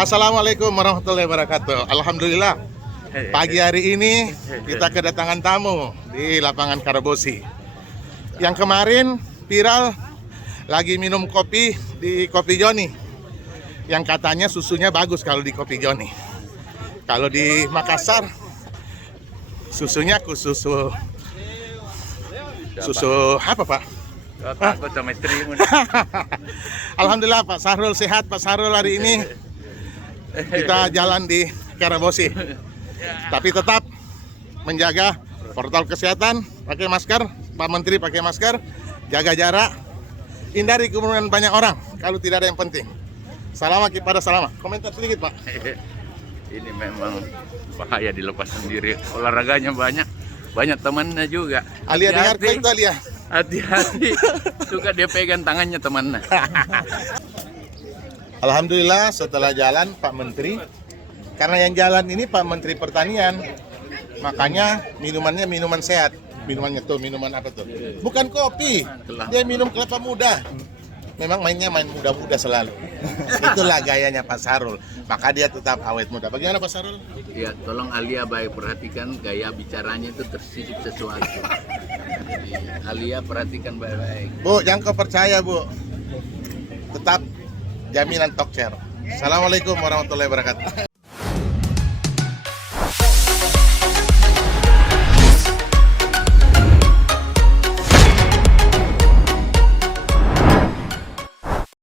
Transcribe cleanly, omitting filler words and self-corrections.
Assalamualaikum warahmatullahi wabarakatuh. Alhamdulillah, pagi hari ini kita kedatangan tamu di lapangan Karabosi. Yang kemarin viral lagi minum kopi di Kopi Joni, yang katanya susunya bagus kalau di Kopi Joni. Kalau di Makassar susunya susu apa, Pak? Takut sama istrimu. Alhamdulillah Pak Sahrul sehat. Pak Sahrul hari ini kita jalan di Karabosi, tapi tetap menjaga protokol kesehatan, pakai masker, Pak Menteri pakai masker, jaga jarak, hindari kerumunan banyak orang kalau tidak ada yang penting. Salama kepada salama. Komentar sedikit Pak. Ini memang bahaya dilepas sendiri. Olahraganya banyak temannya juga. Alia dengar kok itu Alia. Hati-hati. Suka dia pegang tangannya temannya. Alhamdulillah setelah jalan Pak Menteri, karena yang jalan ini Pak Menteri Pertanian, makanya minumannya minuman sehat. Minumannya tuh, minuman apa tuh? Bukan kopi, dia minum kelapa muda. Memang mainnya main muda-muda selalu. Itulah gayanya Pak Sahrul, maka dia tetap awet muda. Bagaimana Pak Sahrul? Ya, tolong Alia baik perhatikan gaya bicaranya itu tersisip sesuatu. Jadi, Alia perhatikan baik-baik. Bu, jangan kau percaya Bu. Tetap jaminan talk share. Assalamualaikum warahmatullahi wabarakatuh.